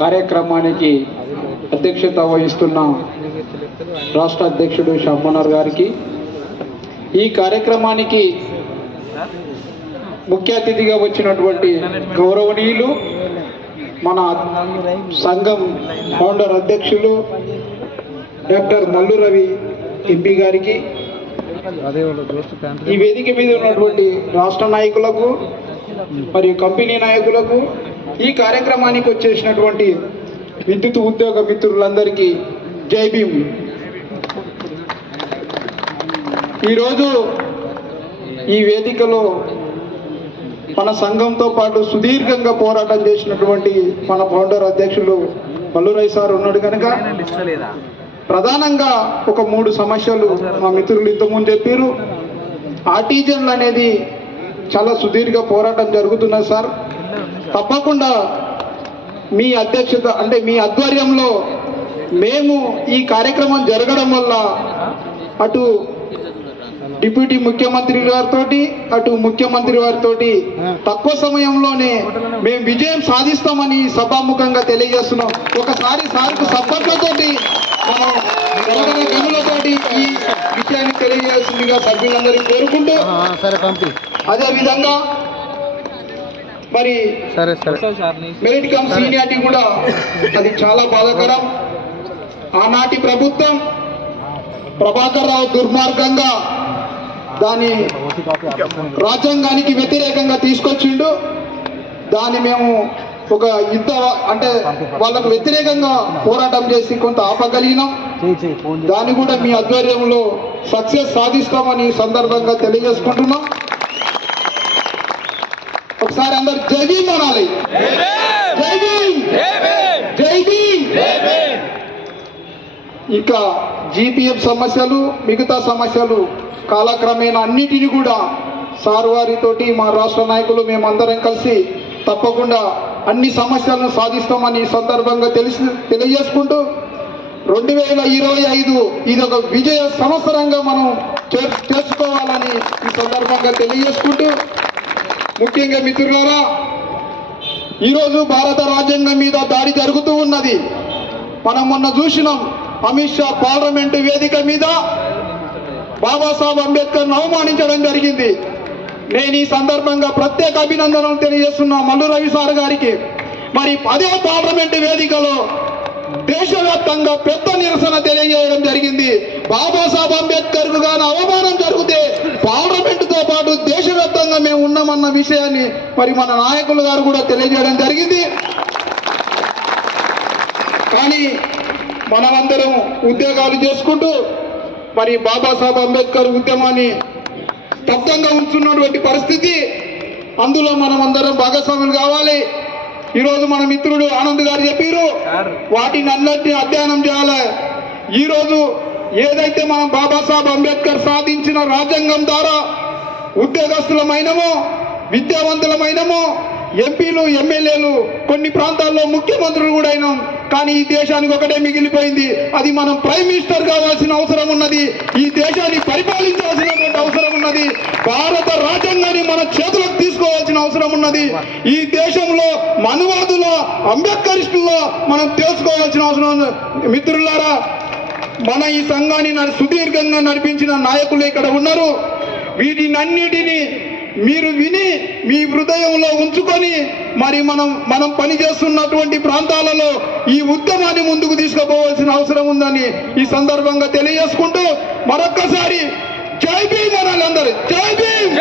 కార్యక్రమానికి అధ్యక్షత వహిస్తున్న రాష్ట్ర అధ్యక్షుడు షమ్మనర్ గారికి. ఈ కార్యక్రమానికి ముఖ్య అతిథిగా వచ్చినటువంటి గౌరవనీయులు మన సంఘం ఫౌండర్ అధ్యక్షులు డాక్టర్ మల్లు రవి ఎంపీ గారికి. ఈ వేదిక మీద ఉన్నటువంటి రాష్ట్ర నాయకులకు మరియు కంపెనీ నాయకులకు ఈ కార్యక్రమానికి వచ్చేసినటువంటి విద్యుత్ ఉద్యోగ మిత్రులందరికీ జై భీమ్. ఈరోజు ఈ వేదికలో మన సంఘంతో పాటు సుదీర్ఘంగా పోరాటం చేసినటువంటి మన ఫౌండర్ అధ్యక్షులు మల్లురై సార్ ఉన్నాడు కనుక ప్రధానంగా ఒక మూడు సమస్యలు మా మిత్రులు ఇంతకుముందు చెప్పారు. ఆర్టిజన్లు అనేది చాలా సుదీర్ఘ పోరాటం జరుగుతున్నది సార్. తప్పకుండా మీ అధ్యక్షత అంటే మీ ఆధ్వర్యంలో మేము ఈ కార్యక్రమం జరగడం వల్ల అటు డిప్యూటీ ముఖ్యమంత్రి గారితో అటు ముఖ్యమంత్రి వారితో తక్కువ సమయంలోనే మేము విజయం సాధిస్తామని సభాముఖంగా తెలియజేస్తున్నాం. ఒకసారి సార్కు సప్పట్లతోటి మనం తెలంగాణ గనులతోటి ఈ విషయాన్ని సభ్యులందరికీ కోరుకుంటూ సరే పంపి. అదే విధంగా మరి సరే సరే. మెరిట్ కమ్ సీనియారిటీ కూడా అది చాలా బాధాకరం. ఆనాటి ప్రభుత్వం ప్రభాకర్ రావు దుర్మార్గంగా దాని రాజ్యాంగానికి వ్యతిరేకంగా తీసుకొచ్చిండు. దాన్ని మేము ఒక యుద్ధ అంటే వాళ్ళకు వ్యతిరేకంగా పోరాటం చేసి కొంత ఆపగలిగినాం. దాన్ని కూడా మీ ఆధ్వర్యంలో సక్సెస్ సాధిస్తామని ఈ సందర్భంగా తెలియజేసుకుంటున్నాం. ఒకసారి అందరు జై భీమ్ అనాలి. జై భీమ్. జై భీమ్. ఇంకా జీపీఎఫ్ సమస్యలు మిగతా సమస్యలు కాలక్రమేణా అన్నిటిని కూడా సార్ వారితోటి మా రాష్ట్ర నాయకులు మేమందరం కలిసి తప్పకుండా అన్ని సమస్యలను సాధిస్తామని సందర్భంగా తెలిసి తెలియజేసుకుంటూ రెండు వేల ఇరవై ఐదు ఇది ఒక విజయ సంవత్సరంగా మనం చేసుకోవాలని ఈ సందర్భంగా తెలియజేసుకుంటూ ముఖ్యంగా మిత్రులారా ఈరోజు భారత రాజ్యాంగం మీద దాడి జరుగుతూ ఉన్నది. మనం మొన్న చూసినాం అమిత్ షా పార్లమెంటు వేదిక మీద బాబాసాహెబ్ అంబేద్కర్ను అవమానించడం జరిగింది. నేను ఈ సందర్భంగా ప్రత్యేక అభినందనలు తెలియజేస్తున్నా మల్లు రవి సార్ గారికి. మరి అదే పార్లమెంటు వేదికలో దేశవ్యాప్తంగా పెద్ద నిరసన తెలియజేయడం జరిగింది. బాబాసాహెబ్ అంబేద్కర్ గాను అవమానం జరిగితే పార్లమెంటుతో పాటు దేశవ్యాప్తంగా మేము ఉన్నామన్న విషయాన్ని మరి మన నాయకులు గారు కూడా తెలియజేయడం జరిగింది. కానీ మనమందరం ఉద్యోగాలు చేసుకుంటూ మరి బాబాసాహెబ్ అంబేద్కర్ ఉద్యమాన్ని స్తబ్దంగా ఉంచున్నటువంటి పరిస్థితి. అందులో మనం అందరం భాగస్వాములు కావాలి. ఈరోజు మన మిత్రుడు ఆనంద్ గారు చెప్పారు వాటిని అన్నిటిని అధ్యయనం చేయాలి. ఈరోజు ఏదైతే మనం బాబాసాహెబ్ అంబేద్కర్ సాధించిన రాజ్యాంగం ద్వారా ఉద్యోగస్తులమైనమో విద్యావంతులమైనమో ఎంపీలు ఎమ్మెల్యేలు కొన్ని ప్రాంతాల్లో ముఖ్యమంత్రులు కూడా అయినాం. కానీ ఈ దేశానికి ఒకటే మిగిలిపోయింది. అది మనం ప్రైమ్ మినిస్టర్ కావాల్సిన అవసరం ఉన్నది. ఈ దేశాన్ని పరిపాలించాల్సినటువంటి అవసరం ఉన్నది. భారత రాజ్యాంగాన్ని మన చేతులకు తీసుకోవాల్సిన అవసరం ఉన్నది. ఈ దేశంలో మనువాదుల అంబేద్కరిస్టుల్లో మనం తెలుసుకోవాల్సిన అవసరం మిత్రులారా మన ఈ సంఘాన్ని సుదీర్ఘంగా నడిపించిన నాయకులు ఇక్కడ ఉన్నారు. వీటినన్నిటినీ మీరు విని మీ హృదయంలో ఉంచుకొని మరి మనం మనం పనిచేస్తున్నటువంటి ప్రాంతాలలో ఈ ఉద్యమాన్ని ముందుకు తీసుకుపోవాల్సిన అవసరం ఉందని ఈ సందర్భంగా తెలియజేసుకుంటూ మరొక్కసారి జై భీమ్ అనాలి అందరు జై భీమ్!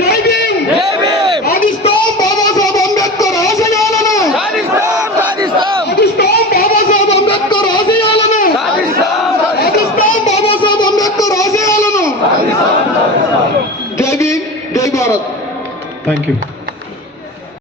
జై భీమ్! ఆశయాలను జై